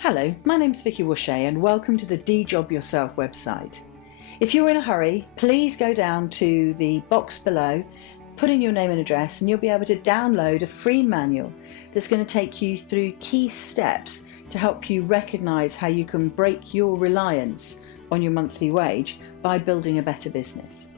Hello, my name's Vicki Wusche and welcome to the Job Yourself website. If you're in a hurry, please go down to the box below, put in your name and address, and you'll be able to download a free manual that's going to take you through key steps to help you recognise how you can break your reliance on your monthly wage by building a better business.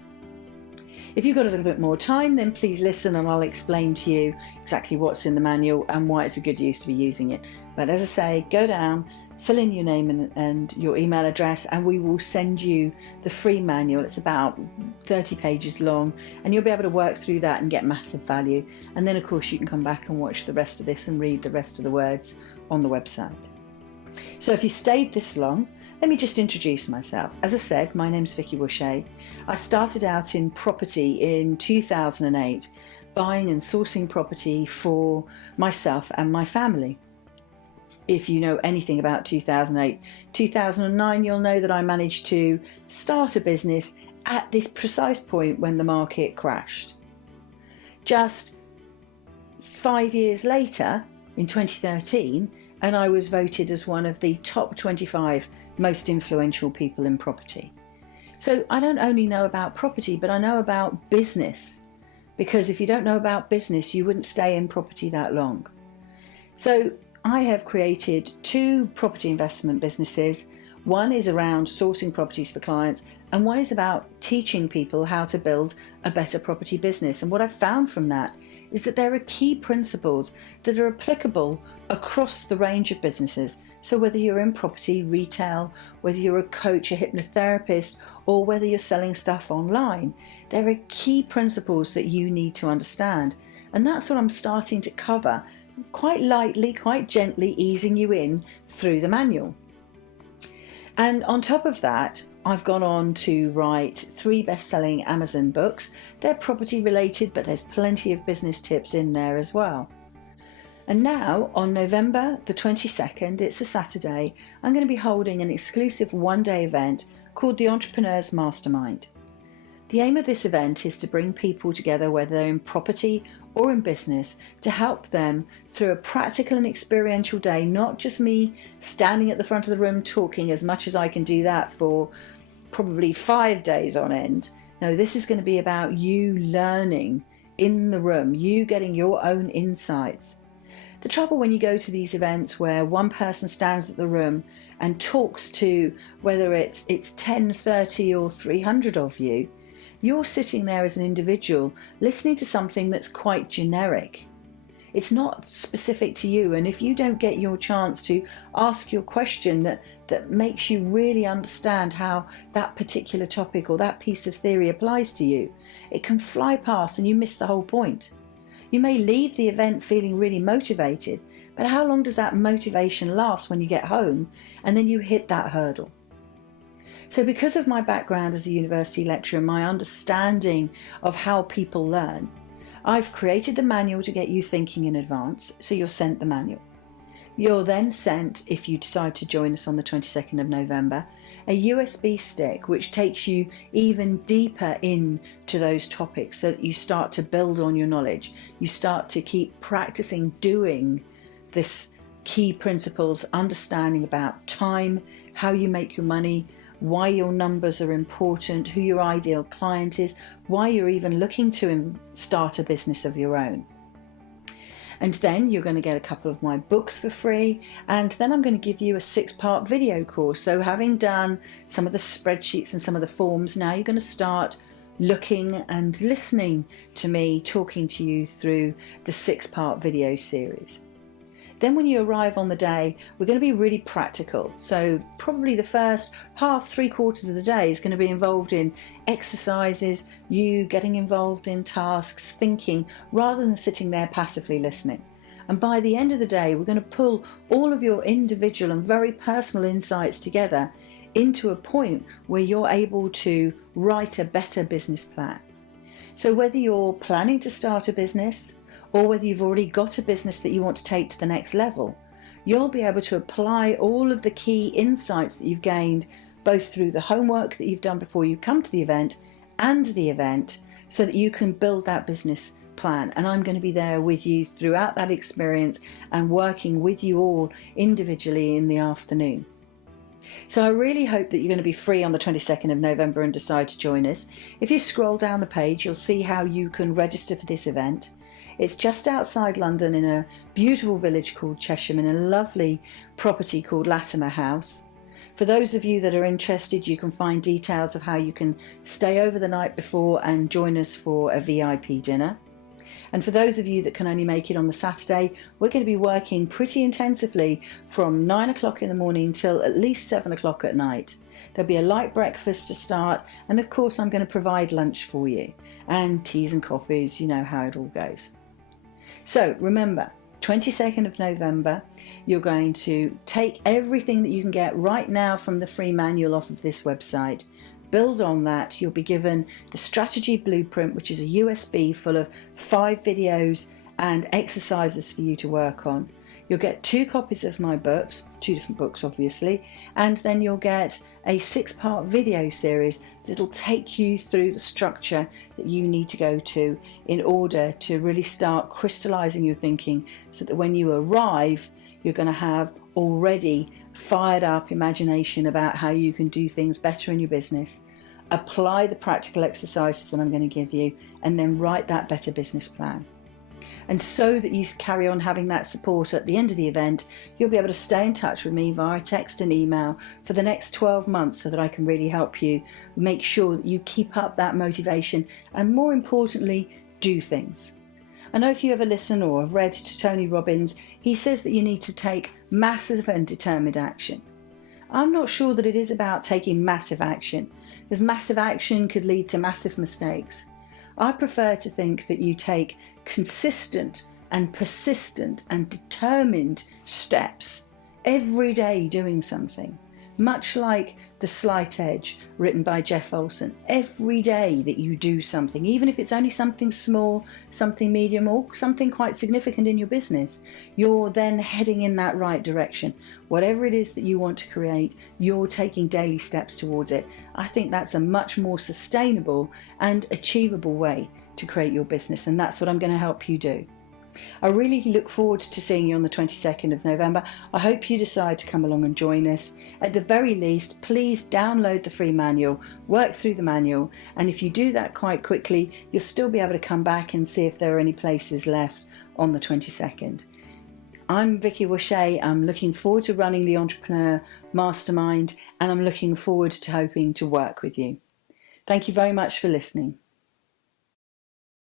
If you've got a little bit more time, then please listen and I'll explain to you exactly what's in the manual and why it's a good use to be using it. But as I say, go down, fill in your name and your email address, and we will send you the free manual. It's about 30 pages long, and you'll be able to work through that and get massive value. And then of course you can come back and watch the rest of this and read the rest of the words on the website. So if you stayed this long, let me just introduce myself. As I said, my name's Vicki Wusche. I started out in property in 2008, buying and sourcing property for myself and my family. If you know anything about 2008, 2009, you'll know that I managed to start a business at this precise point when the market crashed. Just 5 years later, in 2013, and I was voted as one of the top 25 most influential people in property. So I don't only know about property, but I know about business, because if you don't know about business, you wouldn't stay in property that long. So I have created 2 property investment businesses. One is around sourcing properties for clients, and one is about teaching people how to build a better property business. And what I've found from that is that there are key principles that are applicable across the range of businesses. So whether you're in property, retail, whether you're a coach, a hypnotherapist, or whether you're selling stuff online, there are key principles that you need to understand. And that's what I'm starting to cover, quite lightly, quite gently, easing you in through the manual. And on top of that, I've gone on to write 3 best-selling Amazon books. They're property related, but there's plenty of business tips in there as well. And now, on November the 22nd, it's a Saturday, I'm going to be holding an exclusive one-day event called the Entrepreneur's Mastermind. The aim of this event is to bring people together, whether they're in property or in business, to help them through a practical and experiential day, not just me standing at the front of the room talking, as much as I can do that for probably 5 days on end. No, this is going to be about you learning in the room, you getting your own insights. The trouble when you go to these events where one person stands at the room and talks to, whether it's 10, 30 or 300 of you, you're sitting there as an individual listening to something that's quite generic. It's not specific to you, and if you don't get your chance to ask your question that makes you really understand how that particular topic or that piece of theory applies to you, it can fly past and you miss the whole point. You may leave the event feeling really motivated, but how long does that motivation last when you get home and then you hit that hurdle? So because of my background as a university lecturer and my understanding of how people learn, I've created the manual to get you thinking in advance, so you're sent the manual. You're then sent, if you decide to join us on the 22nd of November, a USB stick which takes you even deeper into those topics so that you start to build on your knowledge. You start to keep practicing doing this key principles, understanding about time, how you make your money, why your numbers are important, who your ideal client is, why you're even looking to start a business of your own. And then you're going to get a couple of my books for free, and then I'm going to give you a 6-part video course. So having done some of the spreadsheets and some of the forms, now you're going to start looking and listening to me talking to you through the 6-part video series. Then when you arrive on the day, we're going to be really practical. So probably the first half, 3/4 of the day is going to be involved in exercises, you getting involved in tasks, thinking, rather than sitting there passively listening. And by the end of the day, we're going to pull all of your individual and very personal insights together into a point where you're able to write a better business plan. So whether you're planning to start a business, or whether you've already got a business that you want to take to the next level, you'll be able to apply all of the key insights that you've gained, both through the homework that you've done before you come to the event and the event, so that you can build that business plan, and I'm going to be there with you throughout that experience and working with you all individually in the afternoon. So I really hope that you're going to be free on the 22nd of November and decide to join us. If you scroll down the page, you'll see how you can register for this event. It's just outside London in a beautiful village called Chesham, in a lovely property called Latimer House. For those of you that are interested, you can find details of how you can stay over the night before and join us for a VIP dinner. And for those of you that can only make it on the Saturday, we're going to be working pretty intensively from 9 o'clock in the morning till at least 7 o'clock at night. There'll be a light breakfast to start, and of course I'm going to provide lunch for you, and teas and coffees, you know how it all goes. So remember, 22nd of November, you're going to take everything that you can get right now from the free manual off of this website. Build on that. You'll be given the strategy blueprint, which is a USB full of 5 videos and exercises for you to work on. You'll get 2 copies of my books, 2 different books obviously, and then you'll get a 6-part video series that'll take you through the structure that you need to go to in order to really start crystallizing your thinking, so that when you arrive, you're going to have already fired up imagination about how you can do things better in your business. Apply the practical exercises that I'm going to give you, and then write that better business plan. And so that you carry on having that support at the end of the event, you'll be able to stay in touch with me via text and email for the next 12 months, so that I can really help you make sure that you keep up that motivation and, more importantly, do things. I know if you ever listen or have read to Tony Robbins, he says that you need to take massive and determined action. I'm not sure that it is about taking massive action, because massive action could lead to massive mistakes. I prefer to think that you take consistent and persistent and determined steps every day doing something, much like The Slight Edge written by Jeff Olson. Every day that you do something, even if it's only something small, something medium, or something quite significant in your business, you're then heading in that right direction. Whatever it is that you want to create, you're taking daily steps towards it. I think that's a much more sustainable and achievable way to create your business, and that's what I'm going to help you do. I really look forward to seeing you on the 22nd of November. I hope you decide to come along and join us. At the very least, please download the free manual, work through the manual, and if you do that quite quickly, you'll still be able to come back and see if there are any places left on the 22nd. I'm Vicki Wusche. I'm looking forward to running the Entrepreneur Mastermind, and I'm looking forward to hoping to work with you. Thank you very much for listening.